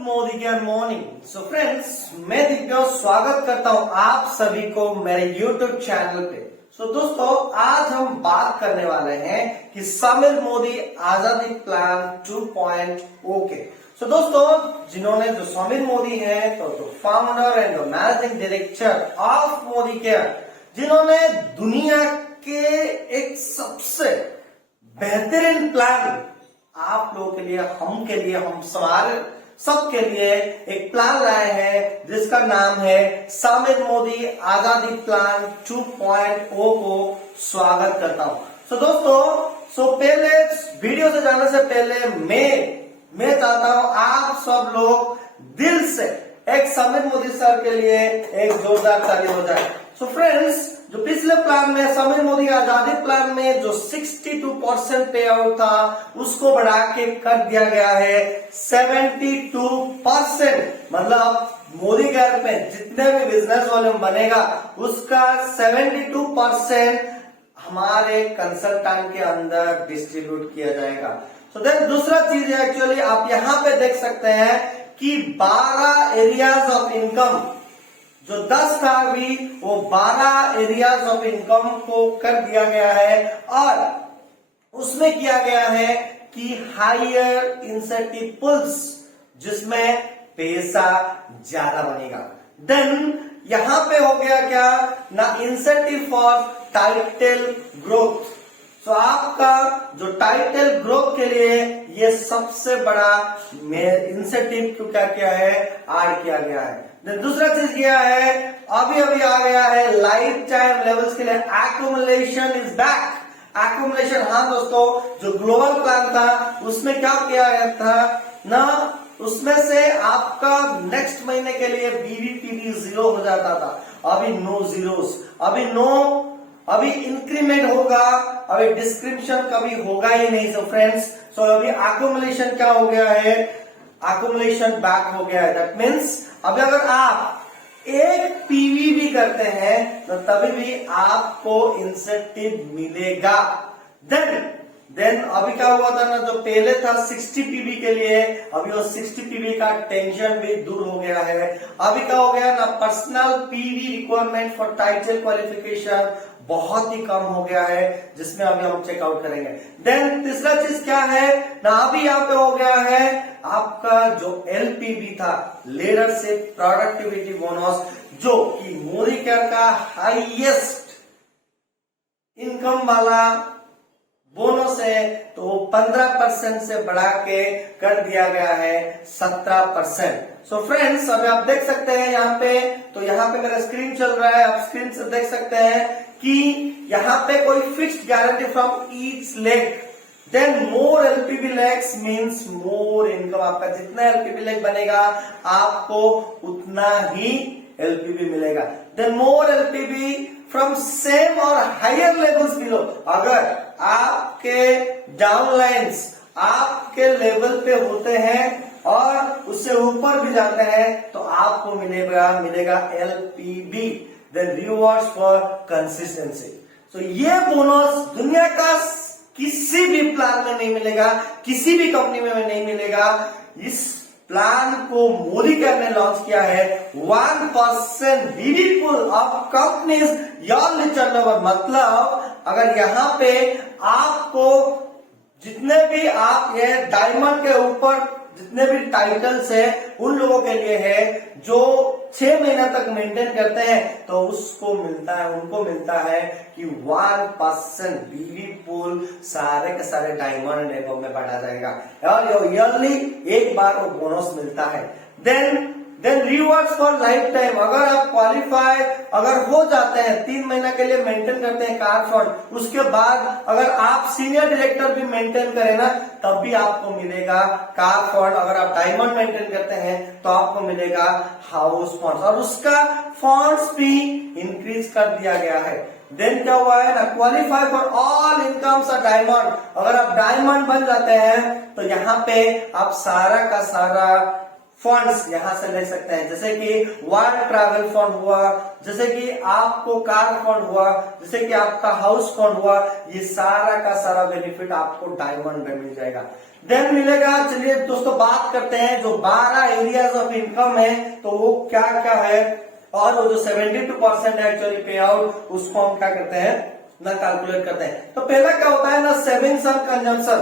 Modi good morning. So friends, मैं दिव्या स्वागत करता हूं आप सभी को मेरे यूट्यूब चैनल पे। दोस्तों, आज हम बात करने वाले हैं कि समीर मोदी आजादी प्लान 2.0 के। दोस्तों, जिन्होंने जो समीर मोदी है तो founder and managing director of Modi care, जिन्होंने दुनिया के एक सबसे बेहतरीन प्लान आप लोगों के लिए, हम सबके लिए एक प्लान लाए हैं जिसका नाम है समीर मोदी आजादी प्लान 2.0 को स्वागत करता हूं। दोस्तों, पहले वीडियो से जाने से पहले मैं चाहता हूं आप सब लोग दिल से एक समीर मोदी सर के लिए एक जोरदार ताली हो जाए। फ्रेंड्स, जो पिछले प्लान में समीर मोदी आजादी प्लान में जो 62% पे आउट था उसको बढ़ा के कर दिया गया है 72%। मतलब मोदी केयर पे जितने भी बिजनेस वॉल्यूम बनेगा उसका 72% हमारे कंसल्टेंट के अंदर डिस्ट्रीब्यूट किया जाएगा। देन दूसरा चीज है, एक्चुअली आप यहाँ पे देख सकते हैं कि 12 एरियाज ऑफ इनकम जो 10 था अभी वो 12 एरियाज ऑफ इनकम को कर दिया गया है और उसमें किया गया है कि हायर इंसेंटिव पुल्स जिसमें पैसा ज्यादा बनेगा। देन यहां पे हो गया क्या ना, इंसेंटिव फॉर टाइटल ग्रोथ। आपका जो टाइटल ग्रोथ के लिए ये सबसे बड़ा इंसेंटिव को क्या किया है, ऐड किया गया है। दूसरा चीज क्या है, अभी आ गया है लाइफ टाइम लेवल्स के लिए एक्यूमुलेशन इज बैक। एक्यूमुलेशन, हाँ दोस्तों, जो ग्लोबल प्लान था उसमें क्या किया गया था ना, उसमें से आपका नेक्स्ट महीने के लिए बीवीपीवी 0 हो जाता था। अभी नो जीरोस, अभी इंक्रीमेंट होगा, अभी डिस्क्रिप्शन कभी होगा ही नहीं। फ्रेंड्स, अभी एक्यूमुलेशन क्या हो गया है, एक्यूमुलेशन बैक हो गया है। दैट मीन्स अभी अगर आप एक पीवी भी करते हैं तो तभी भी आपको इंसेंटिव मिलेगा। देन अभी क्या हुआ था ना, जो पहले था 60 पीवी के लिए, अभी वो 60 पीवी का टेंशन भी दूर हो गया है। अभी क्या हो गया ना, personal PV requirement for title qualification बहुत ही कम हो गया है, जिसमें अभी हम चेकआउट करेंगे। देन तीसरा चीज क्या है ना, अभी यहाँ पे हो गया है आपका जो एलपीबी था, लीडरशिप प्रोडक्टिविटी बोनस, जो कि मोदी केयर का हाईएस्ट इनकम वाला बोनस है, तो 15% से बढ़ा के कर दिया गया है 17%। फ्रेंड्स, अभी आप देख सकते हैं यहाँ पे, तो यहाँ पे मेरा स्क्रीन चल रहा है, आप स्क्रीन से देख सकते हैं कि यहाँ पे कोई fixed guarantee from each leg. Then more LPB legs means more income. आपका जितना एलपीबी लेग बनेगा आपको उतना ही एलपीबी मिलेगा। देन मोर एलपीबी फ्रॉम सेम और हायर लेवल्स बिलो। अगर आपके डाउनलाइंस आपके लेवल पे होते हैं और उससे ऊपर भी जाते हैं तो आपको मिलेगा LPB. Then rewards for consistency. ये बोनस दुनिया का किसी भी प्लान में नहीं मिलेगा, किसी भी कंपनी में नहीं मिलेगा। इस प्लान को मोदी केयर ने लॉन्च किया है। 1% बीवी पुल ऑफ कंपनीज योर टर्नओवर। मतलब अगर यहाँ पे आपको जितने भी आप ये डायमंड के ऊपर जितने भी टाइटल्स है उन लोगों के लिए है जो 6 महीने तक मेंटेन करते हैं, तो उनको मिलता है कि 1% बीवी पूल सारे के सारे डायमंड लेवल में बढ़ा जाएगा और ईयरली एक बार वो बोनस मिलता है। Then rewards for life time. अगर आप क्वालिफाई अगर हो जाते हैं, 3 महीना के लिए मेंटेन करते हैं कार फंड, उसके बाद अगर आप सीनियर डायरेक्टर भी मेंटेन करें ना तब भी आपको मिलेगा कार फंड। अगर आप डायमंड मेंटेन करते हैं तो आपको मिलेगा हाउस फंड और उसका फंड्स भी इंक्रीज कर दिया गया है। देन क्या हुआ है ना, qualify for all incomes of diamond. अगर आप डायमंड बन जाते हैं तो यहाँ पे आप सारा का सारा फंड्स यहां से ले सकते हैं, जैसे कि वर्ल्ड ट्रैवल फंड हुआ, जैसे कि आपको कार फंड हुआ, जैसे कि आपका हाउस फंड हुआ, ये सारा का सारा बेनिफिट आपको डायमंड में मिल जाएगा। देन मिलेगा, चलिए दोस्तों बात करते हैं जो 12 एरियाज ऑफ इनकम है तो वो क्या क्या है, और वो जो 72% एक्चुअली पे आउट उसको हम क्या करते हैं ना कैलकुलेट करते हैं। तो पहला क्या होता है ना सेविंग्स एंड कंजम्पशन,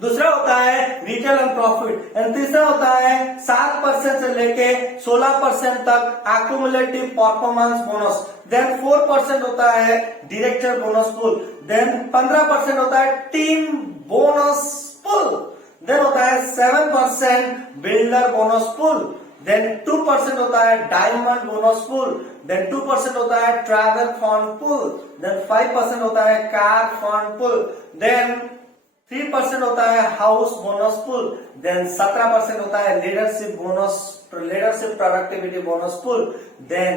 दूसरा होता है रिटेल एंड प्रॉफिट, एंड तीसरा होता है 7% से लेके 16% तक एक्यूमुलेटिव परफॉर्मेंस बोनस, देन 4% होता है डायरेक्टर बोनस पूल, देन 15% होता है टीम बोनस पूल, देन होता है 7% बिल्डर बोनस पूल, देन 2% होता है डायमंड बोनस पूल, देन 2% होता है ट्रैवल फंड पूल, देन 5% होता है कार फंड पूल, देन 3% होता है हाउस बोनस पूल, देन 17% होता है leadership bonus, leadership productivity bonus pool, then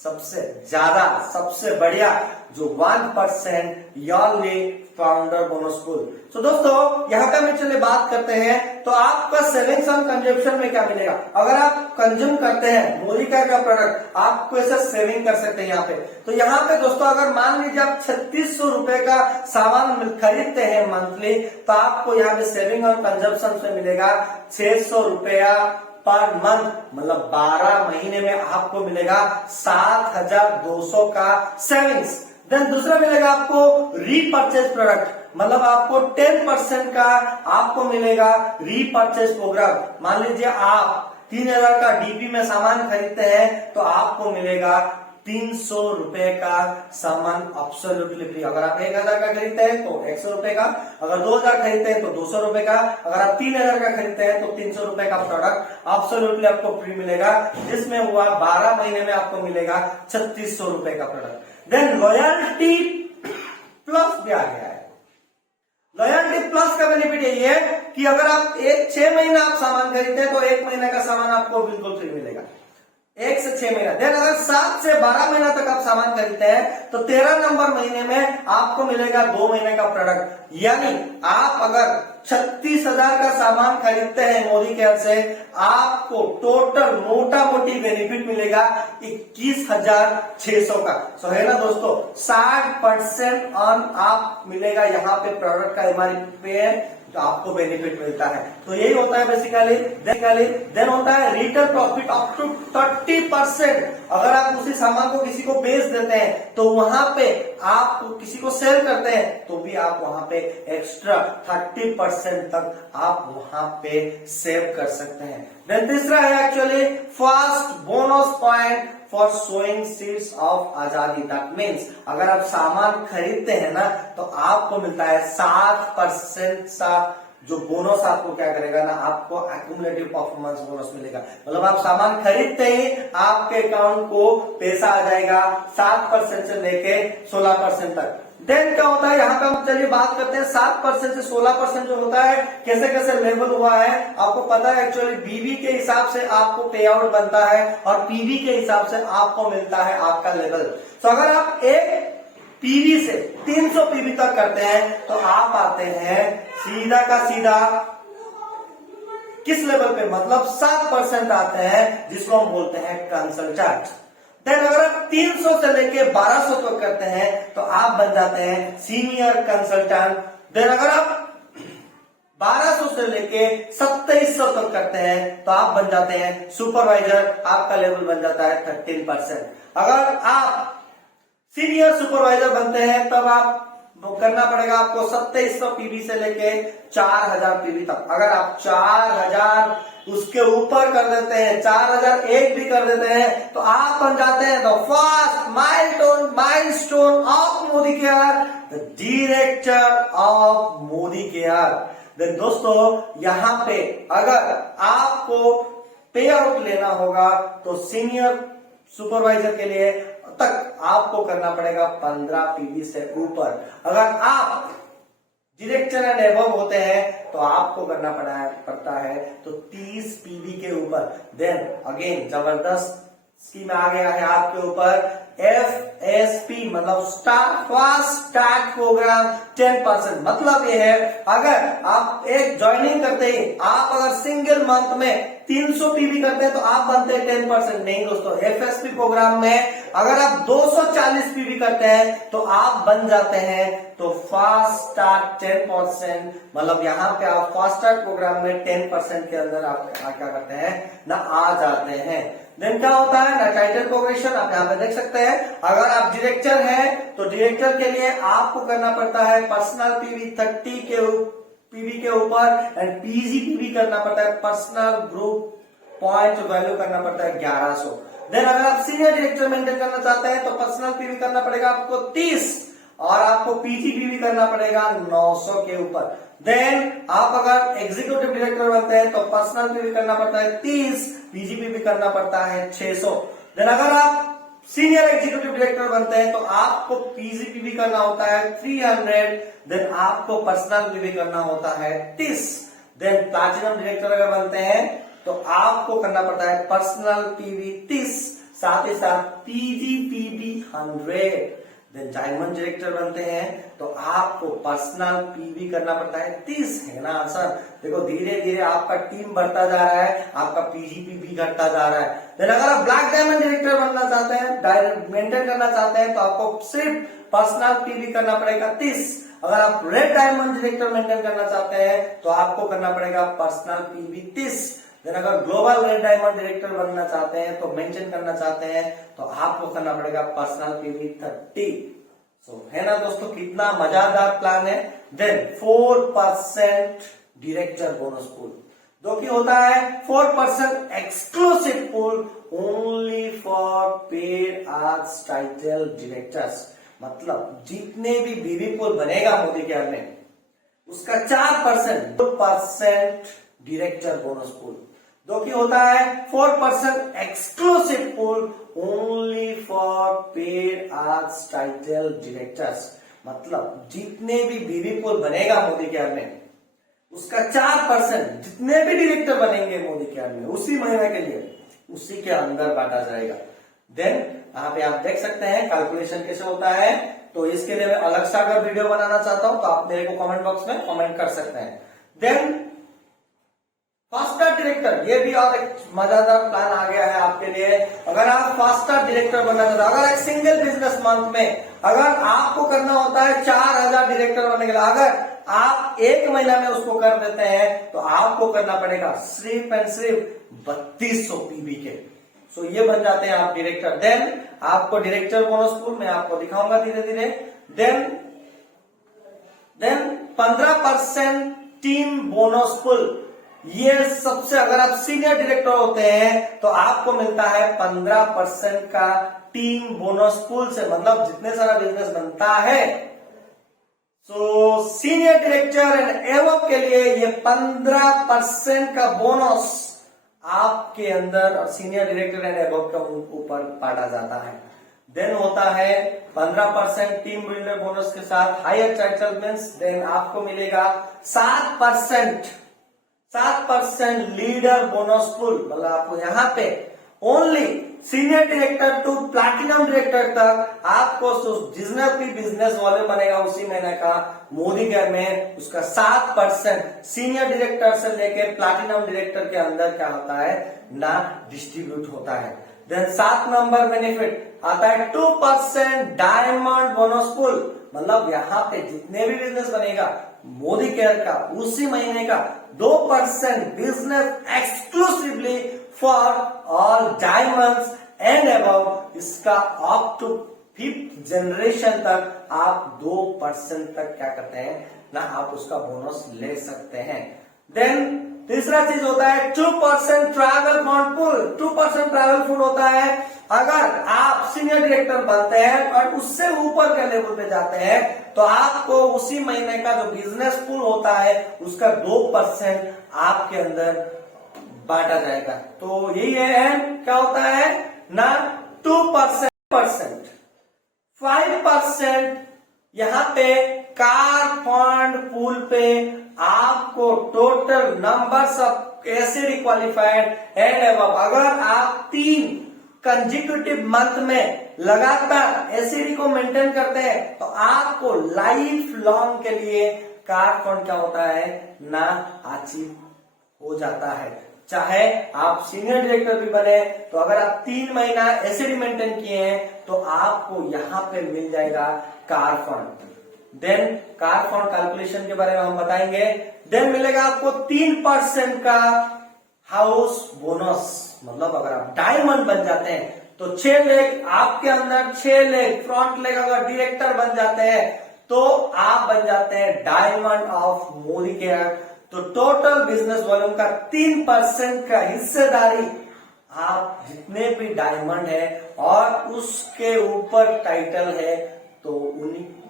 सबसे ज्यादा सबसे बढ़िया जो 1% ईयरली फाउंडर बोनस पूल। तो दोस्तों यहाँ पे हम चलिए बात करते हैं तो आपका सेविंग्स एंड कंजम्पशन में क्या मिलेगा। अगर आप कंज्यूम करते हैं मोदी केयर का प्रोडक्ट आपको ऐसा सेविंग कर सकते हैं यहाँ पे। तो यहाँ पे दोस्तों अगर मान लीजिए आप 3600 रुपए का सामान खरीदते हैं मंथली तो आपको यहाँ पे सेविंग और कंजम्पशन में मिलेगा 600 रुपया पर मंथ, मतलब 12 महीने में आपको मिलेगा 7200 का सेविंग्स। देन दूसरा मिलेगा आपको रीपर्चेज प्रोडक्ट, मतलब आपको 10% का आपको मिलेगा रीपर्चेज प्रोग्राम। मान लीजिए आप 3000 का डीपी में सामान खरीदते हैं तो आपको मिलेगा 300 रुपए का सामान एब्सोल्युटली फ्री। अगर आप 1000 का खरीदते हैं तो 100 रुपए का, अगर 2000 खरीदते हैं तो 200 रुपए का, अगर आप 3000 का खरीदते हैं तो 300 रुपए का प्रोडक्ट एब्सोल्युटली आपको फ्री मिलेगा, जिसमें हुआ 12 महीने में आपको मिलेगा 3600 रुपए का प्रोडक्ट। देन लॉयल्टी प्लस भी आ गया है। लॉयल्टी प्लस का बेनिफिट यही है कि अगर आप 6 महीना आप सामान खरीदते हैं तो 1 महीने का सामान आपको बिल्कुल फ्री मिलेगा, 1 से 6 महीना। देन अगर 7 से 12 महीना तक आप सामान खरीदते हैं तो 13 नंबर महीने में आपको मिलेगा 2 महीने का प्रोडक्ट। यानी आप अगर 36,000 का सामान खरीदते हैं मोदी केयर से, आपको टोटल मोटा मोटी बेनिफिट मिलेगा 21,600 का। सो है ना दोस्तों, 60% ऑन आप मिलेगा यहाँ पे प्रोडक्ट का एमआरपी पे तो आपको बेनिफिट मिलता है। तो यही होता है बेसिकली। देन होता है रिटेल प्रॉफिट अप टू 30%। अगर आप उसी सामान को किसी को बेच देते हैं तो वहां पे आप किसी को सेल करते हैं तो भी आप वहां पे एक्स्ट्रा 30% तक आप वहां पे सेव कर सकते हैं। देन तीसरा है actually first bonus point for sowing seeds of आजादी। दैट मीन्स अगर आप सामान खरीदते हैं ना तो आपको मिलता है 7% सा जो बोनस आपको क्या करेगा ना, आपको एक्यूमुलेटिव परफॉर्मेंस बोनस मिलेगा। मतलब आप सामान खरीदते ही आपके अकाउंट को पैसा आ जाएगा 7% से लेके 16% तक। देन क्या होता है यहाँ पे हम चलिए बात करते हैं 7% से 16% जो होता है कैसे कैसे लेवल हुआ है आपको पता है। एक्चुअली बीवी के हिसाब से आपको पे आउट बनता है और पीवी के हिसाब से आपको मिलता है आपका लेवल। तो अगर आप एक पीवी से 300 पीवी तक करते हैं तो आप आते हैं सीधा का सीधा किस लेवल पे, मतलब 7% आते हैं जिसको हम बोलते हैं कंसल्टेंट। देन अगर आप 300 से लेके 1200 तक करते हैं तो आप बन जाते हैं सीनियर कंसल्टेंट। देन अगर आप 1200 से लेके 2700 तक करते हैं तो आप बन जाते हैं सुपरवाइजर, आपका लेवल बन जाता है 13%। अगर आप सीनियर सुपरवाइजर बनते हैं तब आप करना पड़ेगा आपको 2700 पीवी से लेके 4000 पीवी तक। अगर आप 4000 उसके ऊपर कर देते हैं, 4001 भी कर देते हैं तो आप बन जाते हैं the first milestone of Modicare, the director of Modicare. Then दोस्तों यहाँ पे अगर आपको पे आउट लेना होगा तो सीनियर सुपरवाइजर के लिए तक आपको करना पड़ेगा 15 पीवी से ऊपर। अगर आप डायरेक्टर एंड एबव होते हैं तो आपको करना पड़ता है तो 30 पीवी के ऊपर। देन अगेन जबरदस्त स्कीम आ गया है आपके ऊपर, FSP मतलब फर्स्ट स्टार्ट प्रोग्राम 10%। मतलब ये है, अगर आप एक ज्वाइनिंग करते ही आप अगर सिंगल मंथ में 300 पीवी करते हैं तो आप बनते हैं 10%। नहीं दोस्तों, एफएसपी प्रोग्राम में अगर आप 240 पीवी करते हैं तो आप बन जाते हैं तो फास्ट स्टार्ट 10%। मतलब यहाँ पे आप फास्ट स्टार्ट प्रोग्राम में 10% के अंदर आप क्या करते हैं ना, आ जाते हैं। देन क्या होता है ना, टाइटल प्रोग्रेशन आप यहाँ पे देख सकते हैं। अगर आप डायरेक्टर हैं तो डायरेक्टर के लिए आपको करना पड़ता है पर्सनल पीवी 30 के पीवी के ऊपर एंड पीजी पीवी करना पड़ता है, पर्सनल ग्रुप पॉइंट वैल्यू करना पड़ता है 1100। देन अगर आप सीनियर डायरेक्टर मेंटेन करना चाहते हैं तो पर्सनल पीवी करना पड़ेगा आपको 30 और आपको पीजी पीवी करना पड़ेगा 900 के ऊपर। देन आप अगर एग्जीक्यूटिव डायरेक्टर बनते हैं तो पर्सनल पीवी करना पड़ता है 30, पीजी पीवी करना पड़ता है 600। देन अगर आप सीनियर एग्जीक्यूटिव डायरेक्टर बनते हैं तो आपको पीजीपीवी करना होता है 300। देन आपको पर्सनल पीवी करना होता है 30। देन प्लैटिनम डायरेक्टर अगर बनते हैं तो आपको करना पड़ता है पर्सनल पीवी 30, साथ ही साथ पीजीपीवी 100। देन डायमंड डायरेक्टर बनते हैं तो आपको पर्सनल पीवी करना पड़ता है 30, है ना आंसर। देखो धीरे धीरे आपका टीम बढ़ता जा रहा है, आपका पीजीपीवी घटता जा रहा है। देन अगर आप ब्लैक डायमंड डायरेक्टर बनना चाहते हैं, डायरेक्ट मेंटेन करना चाहते हैं तो आपको सिर्फ पर्सनल पीवी करना पड़ेगा 30। अगर आप रेड डायमंड डायरेक्टर मेंटेन करना चाहते हैं तो आपको करना पड़ेगा पर्सनल पीवी 30। देन अगर ग्लोबल रेड डायमंड डायरेक्टर बनना चाहते हैं तो मेंशन करना चाहते हैं तो आपको करना पड़ेगा पर्सनल पीवी 30। सो है ना दोस्तों, कितना मजेदार प्लान है। देन 4% डायरेक्टर बोनस पूल, जो कि होता है 4% exclusive pool only for paid arts title directors. मतलब जितने भी बीवी पूल बनेगा मोदी केयर में उसका 4% डायरेक्टर बोनस पूल, जो कि होता है 4% exclusive pool only for paid arts title directors. मतलब जितने भी बीवी पूल बनेगा मोदी केयर में उसका 4% जितने भी डायरेक्टर बनेंगे मोदी केयर में उसी महीने के लिए उसी के अंदर बांटा जाएगा। देन यहाँ पे आप देख सकते हैं कैलकुलेशन कैसे होता है। तो इसके लिए मैं अलग सा अगर वीडियो बनाना चाहता हूं तो आप मेरे को कमेंट बॉक्स में कमेंट कर सकते हैं। देन फास्ट डायरेक्टर, ये भी और एक मजेदार प्लान आ गया है आपके लिए। अगर आप फास्ट डायरेक्टर बनना चाहते हैं, अगर एक सिंगल बिजनेस मंथ में अगर आपको करना होता है 4000 डायरेक्टर बनने के लिए, अगर आप एक महीना में उसको कर देते हैं तो आपको करना पड़ेगा सिर्फ एंड सिर्फ 3200 पीवी के। सो ये बन जाते हैं आप डायरेक्टर। देन आपको डायरेक्टर बोनस पूल मैं आपको दिखाऊंगा धीरे धीरे। देन 15% टीम बोनस पूल, ये सबसे, अगर आप सीनियर डायरेक्टर होते हैं तो आपको मिलता है 15% का टीम बोनस पूल से। मतलब जितने सारा बिजनेस बनता है तो सीनियर डायरेक्टर एंड एवब के लिए ये 15% का बोनस आपके अंदर और सीनियर डायरेक्टर एंड एबव के ऊपर बांटा जाता है। देन होता है 15% टीम बिल्डर बोनस के साथ हायर टाइटल मींस देन आपको मिलेगा 7% लीडर बोनस पूल। मतलब आपको यहाँ पे only senior director to platinum director तक आपको जितना भी बिजनेस वॉल्यूम बनेगा उसी महीने का मोदी केयर में उसका 7% सीनियर डायरेक्टर से लेकर प्लैटिनम डायरेक्टर के अंदर क्या होता है ना डिस्ट्रीब्यूट होता है। देन 7 नंबर बेनिफिट आता है 2% डायमंड बोनस पूल। मतलब यहाँ पे जितने भी बिजनेस बनेगा मोदी केयर का उसी महीने का 2% business exclusively for all diamonds and above, इसका अप टू 5th जनरेशन तक आप 2% तक क्या करते हैं ना आप उसका बोनस ले सकते हैं। देन तीसरा चीज होता है 2% travel fund pool. 2% travel fund होता है अगर आप सीनियर डायरेक्टर बनते हैं और उससे ऊपर के लेवल पे जाते हैं तो आपको उसी महीने का जो बिजनेस पूल होता है उसका 2% आपके अंदर बांटा जाएगा। तो यही है क्या होता है ना 2%। 5% यहाँ पे कार फंड पूल पे आपको total numbers of acid qualified and above, अगर आप 3 कंजिक्यूटिव मंथ में लगातार एसिडी को मेंटेन करते हैं तो आपको लाइफ लॉन्ग के लिए कार फंड क्या होता है ना अचीव हो जाता है। चाहे आप सीनियर डायरेक्टर भी बने तो अगर आप 3 महीना एसिडी मेंटेन किए हैं तो आपको यहां पे मिल जाएगा car fund. Then car fund calculation के बारे में हम बताएंगे। देन मिलेगा आपको 3% का हाउस बोनस, मतलब अगर आप डायमंड बन जाते हैं तो 6 लेग आपके अंदर 6 लेग फ्रंट लेग अगर डायरेक्टर बन जाते हैं तो आप बन जाते हैं डायमंड ऑफ मोदी केयर। तो टोटल बिजनेस वॉल्यूम का 3% का हिस्सेदारी आप जितने भी डायमंड है और उसके ऊपर टाइटल है तो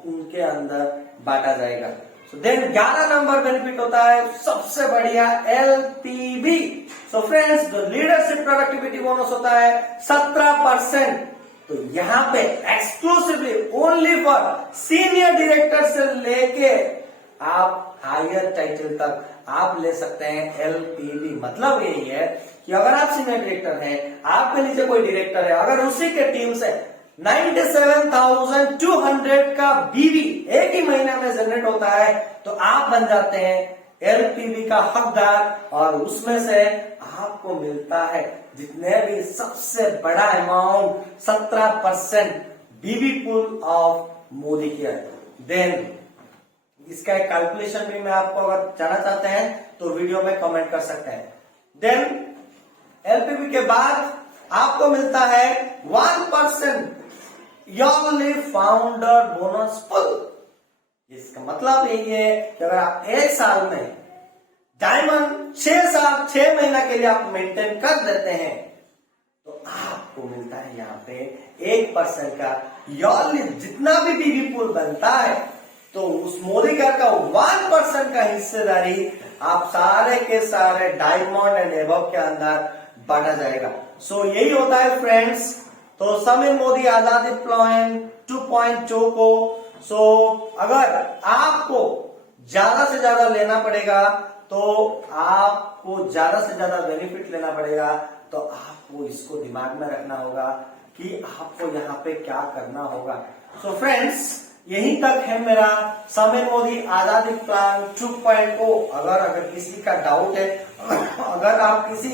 उनके अंदर बांटा जाएगा। देन 11 नंबर बेनिफिट होता है सबसे बढ़िया एलपीवी। सो फ्रेंड्स जो लीडरशिप प्रोडक्टिविटी बोनस होता है 17%। तो यहाँ पे exclusively only for senior director से लेके आप हायर टाइटल तक आप ले सकते हैं एलपीवी। मतलब यही है कि अगर आप सीनियर डायरेक्टर हैं, आपके नीचे कोई डायरेक्टर है, अगर उसी के टीम से 97,200 का बीवी एक ही महीने में जनरेट होता है तो आप बन जाते हैं एलपीवी का हकदार और उसमें से आपको मिलता है जितने भी सबसे बड़ा amount 17% BV pool of Modicare. Then इसका एक कैलकुलेशन भी मैं आपको अगर जानना चाहते हैं तो वीडियो में कमेंट कर सकते हैं। देन एलपीवी के बाद आपको मिलता है 1% ईयरली फाउंडर बोनस फुल। इसका मतलब यही है कि अगर आप एक साल में डायमंड 6 महीना के लिए आप मेंटेन कर देते हैं तो आपको मिलता है यहाँ पे 1% का ईयरली जितना भी बीवी पूल बनता है तो उस मोदी केयर का 1% का हिस्सेदारी आप सारे के सारे डायमंड एंड एबव के अंदर बांटा जाएगा। सो यही होता है फ्रेंड्स। तो समीर मोदी आजादी प्लान 2.2 को अगर आपको ज्यादा से ज्यादा लेना पड़ेगा तो आपको ज्यादा से ज्यादा बेनिफिट लेना पड़ेगा तो आपको इसको दिमाग में रखना होगा कि आपको यहाँ पे क्या करना होगा। सो फ्रेंड्स यहीं तक है मेरा समीर मोदी आजादी प्लान 2.0। अगर किसी का डाउट है, अगर आप किसी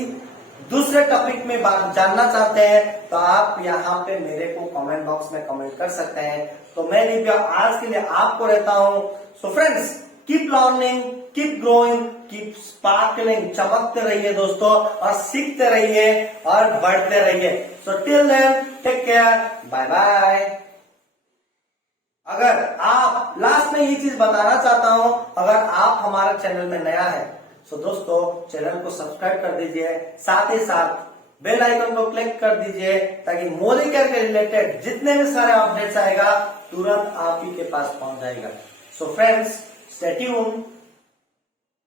दूसरे टॉपिक में बात जानना चाहते हैं तो आप यहाँ पे मेरे को कमेंट बॉक्स में कमेंट कर सकते हैं। तो मैं दिव्या आज के लिए आपको रहता हूँ। So friends keep learning, keep growing, keep sparkling. चमकते रहिए दोस्तों और सीखते रहिए और बढ़ते रहिए। So till then take care, bye bye. अगर आप लास्ट में ये चीज बताना चाहता हूं, अगर आप हमारे चैनल में नया है तो दोस्तों चैनल को सब्सक्राइब कर दीजिए, साथ ही साथ बेल आइकन को क्लिक कर दीजिए ताकि मोदी केयर के रिलेटेड जितने भी सारे अपडेट्स आएगा तुरंत आप ही के पास पहुंच जाएगा। So friends stay tuned.